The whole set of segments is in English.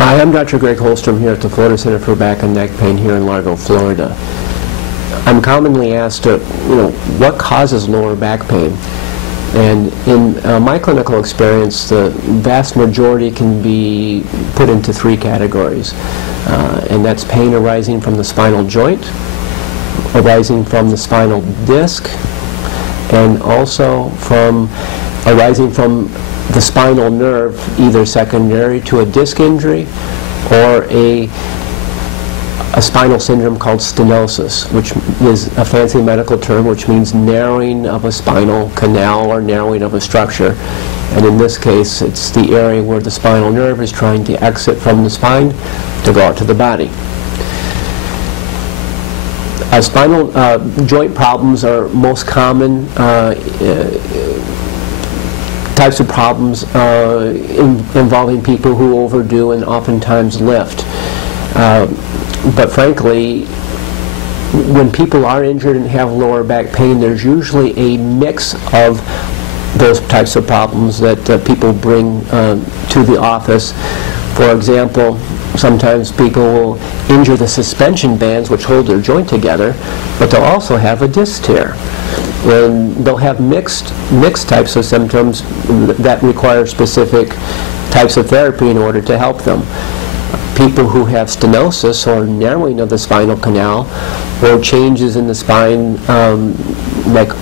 Hi, I'm Dr. Greg Holstrom here at the Florida Center for Back and Neck Pain here in Largo, Florida. I'm commonly asked, what causes lower back pain? And in my clinical experience, the vast majority can be put into three categories. And that's pain arising from the spinal joint, arising from the spinal disc, and also arising from the spinal nerve, either secondary to a disc injury or a spinal syndrome called stenosis, which is a fancy medical term which means narrowing of a spinal canal or narrowing of a structure. And in this case, it's the area where the spinal nerve is trying to exit from the spine to go out to the body. Spinal joint problems are most common types of problems involving people who overdo and oftentimes lift. But frankly, when people are injured and have lower back pain, there's usually a mix of those types of problems that people bring to the office. For example, sometimes people will injure the suspension bands which hold their joint together, but they'll also have a disc tear. And they'll have mixed types of symptoms that require specific types of therapy in order to help them. People who have stenosis or narrowing of the spinal canal or changes in the spine, like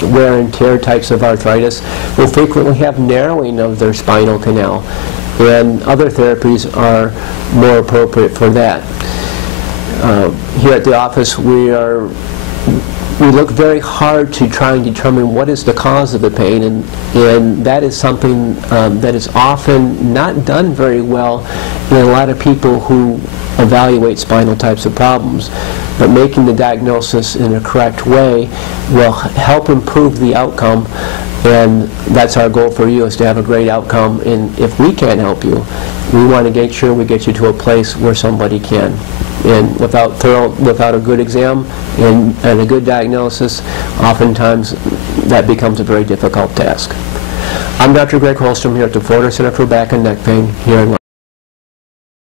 wear and tear types of arthritis, will frequently have narrowing of their spinal canal. And other therapies are more appropriate for that. Here at the office, we look very hard to try and determine what is the cause of the pain, and that is something that is often not done very well in a lot of people who evaluate spinal types of problems. But making the diagnosis in a correct way will help improve the outcome, and that's our goal for you, is to have a great outcome. And if we can't help you, we want to make sure we get you to a place where somebody can. And without a good exam and a good diagnosis, oftentimes that becomes a very difficult task. I'm Dr. Greg Holstrom here at the Florida Center for Back and Neck Pain here in